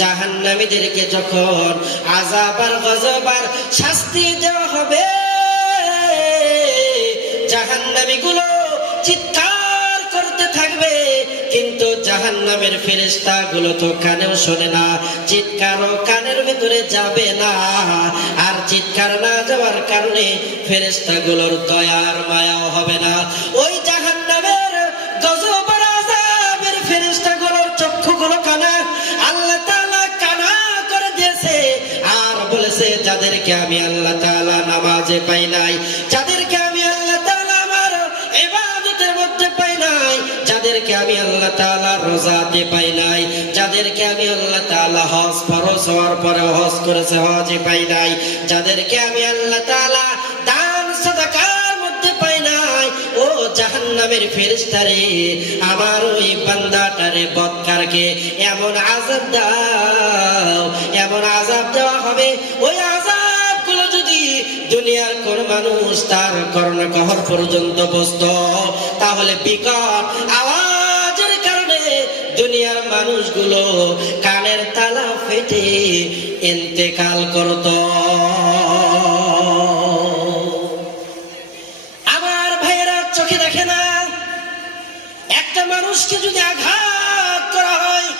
জাহান্নামীদেরকে যখন আযাব আর গজব আর শাস্তি দেওয়া হবে, জাহান্নামীগুলো চিৎকার করতে থাকবে, কিন্তু জাহান্নামের ফেরেশতাগুলো তো কানেও শোনে না, চিৎকারও কানের ভিতরে যাবে না। আর চিৎকার না যাওয়ার কারণে ফেরেশতাগুলোর দয়ার মায়াও হবে না। ওই জাহান্নামের গজব আর আযাবের ফেরেশতাগুলোর চক্ষুগুলো কানা, আল্লাহ তাআলা কানা করে দিয়েছে। আর বলেছে, যাদেরকে আমি আল্লাহ তাআলা নামাজে পাই নাই, যাদেরকে আমি আল্লাহ তাআলা আমার ইবাদতের মধ্যে পাই নাই, যাদেরকে আমি আল্লাহ তাআলা রোজাতে পাই নাই, যাদেরকে আমি আল্লাহ তাআলা হজ ফরজ হওয়ার পরে হজ করেছে হজে পাই নাই, যাদেরকে আমি আল্লাহ তাআলা দান সাদাকার মধ্যে পাই নাই, ও জাহান্নামের ফেরেশতারে, আমার ওই বান্দাটারে বদকারকে এমন আযাব দাও, এমন আযাব দেওয়া হবে, ওই আযাবগুলো যদি দুনিয়ার কোন মানুষ তার কর্ণকহর পর্যন্ত বুঝতো, তাহলে বিকট আওয়াজের কারণে দুনিয়ার মানুষগুলো কানের তালা ফেটে ইন্তেকাল করত। আমার ভাইয়েরা চোখে দেখে না, একটা মানুষকে যদি আঘাত করা হয়,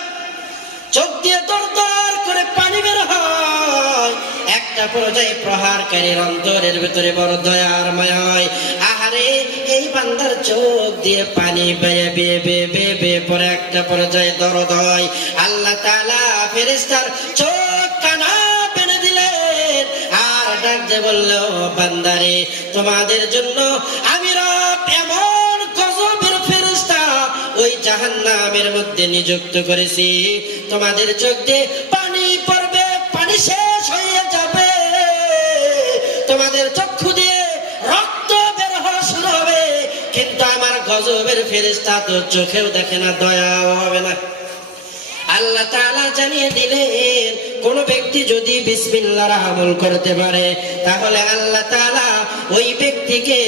চোখ দিয়ে দরদর করে পানি বের হয়, একটা পর্যায়ে প্রহারকারীর অন্তরের ভিতরে বড় দয়ার মায়া হয়। আহারে, এই বান্দার চোখ দিয়ে পানি বেয়ে বেয়ে বেয়ে বেয়ে বেয়ে পরে একটা পর্যায়ে দরদ হয়। আল্লাহ তাআলা ফেরেশতার চোখ কানা বেঁধে দিলেন, আর ডাক দিয়ে বলল, বান্দারে, তোমাদের জন্য আমি রব এমন গজবের ফেরেশতা ওই জাহান্নামের মধ্যে নিযুক্ত করেছি, তোমাদের চোখ দিয়ে পানি পড়বে, পানি শেষ হয়ে যাবে, তোমাদের চক্ষু দিয়ে রক্ত বের হওয়া শুরু হবে, কিন্তু আমার গজবের ফেরেশতা তো চোখেও দেখে না, দয়াও হবে না। আল্লাহ তাআলা জানিয়ে দিলেন, কোন ব্যক্তি যদি বিসমিল্লাহর আমল করতে পারে, তাহলে আল্লাহ তাআলা ওই ব্যক্তিকে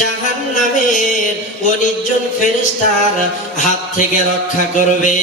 জাহান্নামের 19 জন ফেরেশতার হাত থেকে রক্ষা করবে।